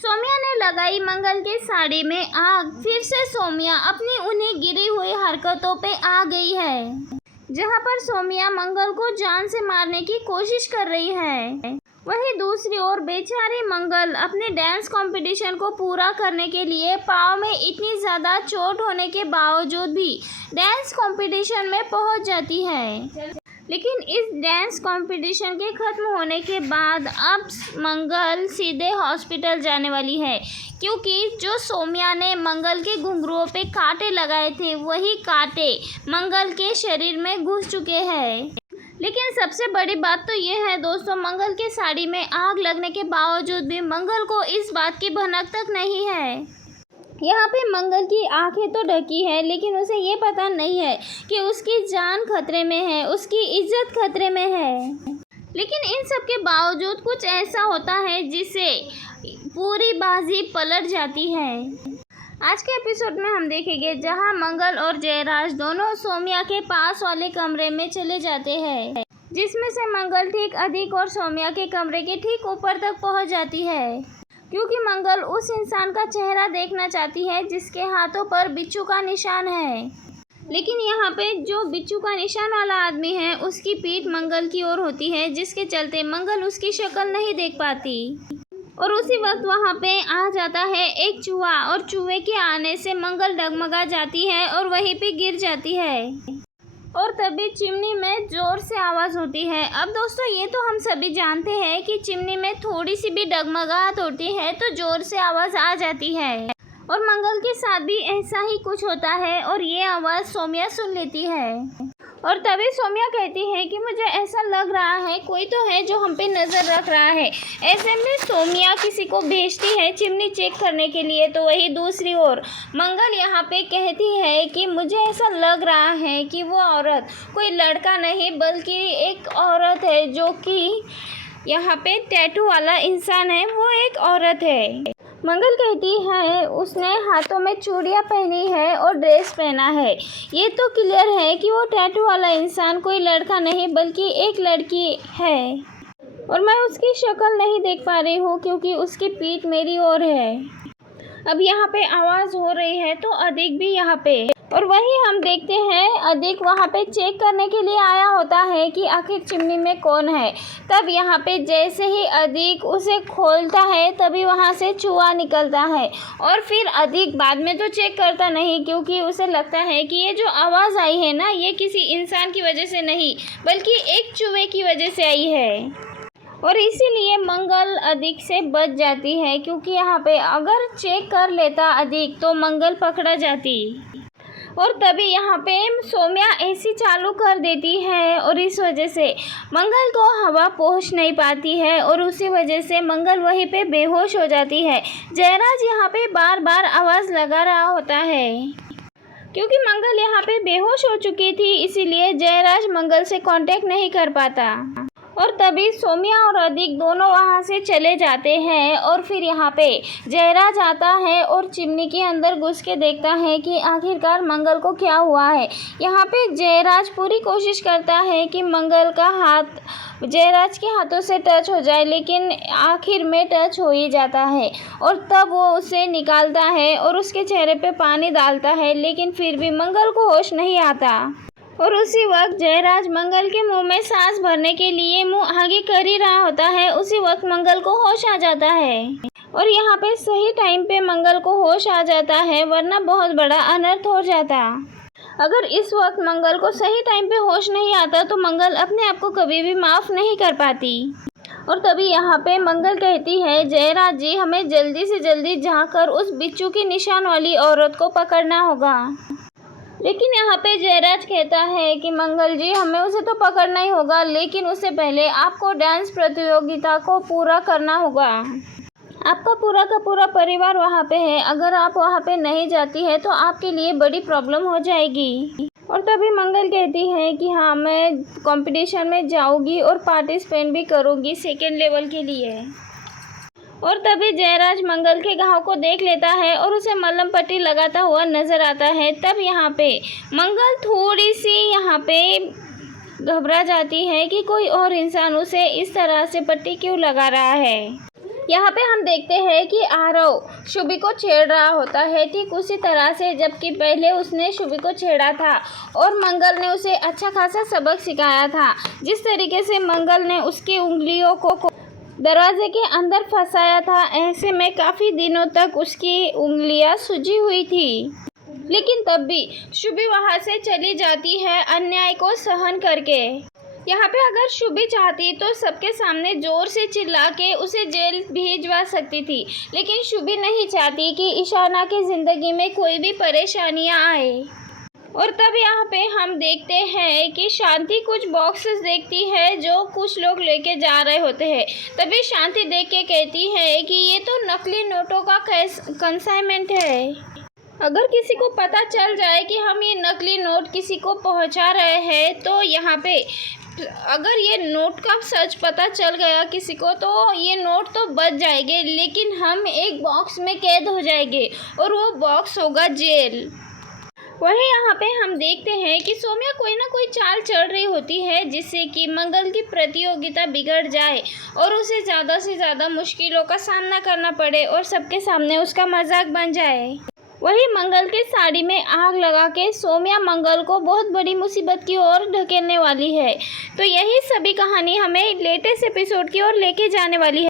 सौम्या ने लगाई मंगल के साड़ी में आग। फिर से सौम्या अपनी उन्हें गिरी हुई हरकतों पे आ गई है, जहां पर सौम्या मंगल को जान से मारने की कोशिश कर रही है। वहीं दूसरी ओर बेचारी मंगल अपने डांस कंपटीशन को पूरा करने के लिए पाँव में इतनी ज़्यादा चोट होने के बावजूद भी डांस कंपटीशन में पहुंच जाती है। लेकिन इस डांस कंपटीशन के ख़त्म होने के बाद अब मंगल सीधे हॉस्पिटल जाने वाली है, क्योंकि जो सौम्या ने मंगल के घुंघरुओं पे कांटे लगाए थे वही कांटे मंगल के शरीर में घुस चुके हैं। लेकिन सबसे बड़ी बात तो ये है दोस्तों, मंगल के साड़ी में आग लगने के बावजूद भी मंगल को इस बात की भनक तक नहीं है। यहाँ पे मंगल की आंखें तो ढकी है, लेकिन उसे ये पता नहीं है कि उसकी जान खतरे में है, उसकी इज्जत खतरे में है। लेकिन इन सब के बावजूद कुछ ऐसा होता है जिससे पूरी बाजी पलट जाती है। आज के एपिसोड में हम देखेंगे जहां मंगल और जयराज दोनों सौम्या के पास वाले कमरे में चले जाते हैं, जिसमें से मंगल ठीक अधिक और सौम्या के कमरे के ठीक ऊपर तक पहुंच जाती है, क्योंकि मंगल उस इंसान का चेहरा देखना चाहती है जिसके हाथों पर बिच्छू का निशान है। लेकिन यहाँ पे जो बिच्छू का निशान वाला आदमी है उसकी पीठ मंगल की ओर होती है, जिसके चलते मंगल उसकी शक्ल नहीं देख पाती। और उसी वक्त वहाँ पे आ जाता है एक चूहा, और चूहे के आने से मंगल डगमगा जाती है और वहीं पे गिर जाती है। और तभी चिमनी में ज़ोर से आवाज़ होती है। अब दोस्तों ये तो हम सभी जानते हैं कि चिमनी में थोड़ी सी भी डगमगाहट होती है तो ज़ोर से आवाज़ आ जाती है, और मंगल के साथ भी ऐसा ही कुछ होता है और ये आवाज़ सौम्या सुन लेती है। और तभी सौम्या कहती है कि मुझे ऐसा लग रहा है कोई तो है जो हम पे नज़र रख रहा है। ऐसे में सौम्या किसी को भेजती है चिमनी चेक करने के लिए, तो वही दूसरी ओर मंगल यहाँ पे कहती है कि मुझे ऐसा लग रहा है कि वो औरत कोई लड़का नहीं बल्कि एक औरत है, जो कि यहाँ पे टैटू वाला इंसान है, वो एक औरत है। मंगल कहती है उसने हाथों में चूड़ियाँ पहनी है और ड्रेस पहना है। ये तो क्लियर है कि वो टैटू वाला इंसान कोई लड़का नहीं बल्कि एक लड़की है, और मैं उसकी शक्ल नहीं देख पा रही हूँ क्योंकि उसकी पीठ मेरी ओर है। अब यहाँ पे आवाज़ हो रही है तो अधिक भी यहाँ पे, और वही हम देखते हैं अधिक वहाँ पे चेक करने के लिए आया होता है कि आखिर चिमनी में कौन है। तब यहाँ पे जैसे ही अधिक उसे खोलता है तभी वहाँ से चूहा निकलता है, और फिर अधिक बाद में तो चेक करता नहीं, क्योंकि उसे लगता है कि ये जो आवाज़ आई है ना ये किसी इंसान की वजह से नहीं बल्कि एक चूहे की वजह से आई है। और इसीलिए मंगल अधिक से बच जाती है, क्योंकि यहाँ पे अगर चेक कर लेता अधिक तो मंगल पकड़ा जाती। और तभी यहाँ पे सौम्या एसी चालू कर देती है और इस वजह से मंगल को हवा पहुँच नहीं पाती है, और उसी वजह से मंगल वहीं पे बेहोश हो जाती है। जयराज यहाँ पे बार बार आवाज़ लगा रहा होता है, क्योंकि मंगल यहाँ पे बेहोश हो चुकी थी, इसीलिए जयराज मंगल से कांटेक्ट नहीं कर पाता। और तभी सौम्या और अधिक दोनों वहाँ से चले जाते हैं, और फिर यहाँ पे जयराज आता है और चिमनी के अंदर घुस के देखता है कि आखिरकार मंगल को क्या हुआ है। यहाँ पे जयराज पूरी कोशिश करता है कि मंगल का हाथ जयराज के हाथों से टच हो जाए, लेकिन आखिर में टच हो ही जाता है, और तब वो उसे निकालता है और उसके चेहरे पे पानी डालता है, लेकिन फिर भी मंगल को होश नहीं आता। और उसी वक्त जयराज मंगल के मुंह में सांस भरने के लिए मुंह आगे कर ही रहा होता है, उसी वक्त मंगल को होश आ जाता है, और यहाँ पे सही टाइम पे मंगल को होश आ जाता है, वरना बहुत बड़ा अनर्थ हो जाता। अगर इस वक्त मंगल को सही टाइम पे होश नहीं आता तो मंगल अपने आप को कभी भी माफ़ नहीं कर पाती। और तभी यहाँ पे मंगल कहती है जयराज जी हमें जल्दी से जल्दी जाकर उस बिच्छू की निशान वाली औरत को पकड़ना होगा। लेकिन यहाँ पे जयराज कहता है कि मंगल जी हमें उसे तो पकड़ना ही होगा, लेकिन उससे पहले आपको डांस प्रतियोगिता को पूरा करना होगा। आपका पूरा का पूरा परिवार वहाँ पे है, अगर आप वहाँ पे नहीं जाती है तो आपके लिए बड़ी प्रॉब्लम हो जाएगी। और तभी मंगल कहती है कि हाँ मैं कंपटीशन में जाऊँगी और पार्टिसिपेट भी करूँगी सेकेंड लेवल के लिए। और तभी जयराज मंगल के घाव को देख लेता है और उसे मलहम पट्टी लगाता हुआ नज़र आता है। तब यहाँ पे मंगल थोड़ी सी यहाँ पे घबरा जाती है कि कोई और इंसान उसे इस तरह से पट्टी क्यों लगा रहा है। यहाँ पे हम देखते हैं कि आरव शुभी को छेड़ रहा होता है ठीक उसी तरह से जबकि पहले उसने शुभी को छेड़ा था और मंगल ने उसे अच्छा खासा सबक सिखाया था। जिस तरीके से मंगल ने उसकी उंगलियों को दरवाजे के अंदर फंसाया था, ऐसे में काफ़ी दिनों तक उसकी उंगलियां सूजी हुई थी। लेकिन तब भी शुभी वहाँ से चली जाती है अन्याय को सहन करके। यहाँ पे अगर शुभी चाहती तो सबके सामने जोर से चिल्ला के उसे जेल भिजवा सकती थी, लेकिन शुभी नहीं चाहती कि ईशाना की ज़िंदगी में कोई भी परेशानियाँ आए। और तब यहाँ पे हम देखते हैं कि शांति कुछ बॉक्सेस देखती है जो कुछ लोग लेके जा रहे होते हैं। तभी शांति देख के कहती है कि ये तो नकली नोटों का कंसाइनमेंट है। अगर किसी को पता चल जाए कि हम ये नकली नोट किसी को पहुंचा रहे हैं तो यहाँ पे अगर ये नोट का सच पता चल गया किसी को तो ये नोट तो बच जाएंगे, लेकिन हम एक बॉक्स में कैद हो जाएंगे और वो बॉक्स होगा जेल। वहीं यहाँ पे हम देखते हैं कि सौम्या कोई ना कोई चाल चल रही होती है जिससे कि मंगल की प्रतियोगिता बिगड़ जाए और उसे ज़्यादा से ज़्यादा मुश्किलों का सामना करना पड़े और सबके सामने उसका मजाक बन जाए। वही मंगल के साड़ी में आग लगा के सौम्या मंगल को बहुत बड़ी मुसीबत की ओर ढकेलने वाली है। तो यही सभी कहानी हमें लेटेस्ट एपिसोड की ओर लेके जाने वाली है।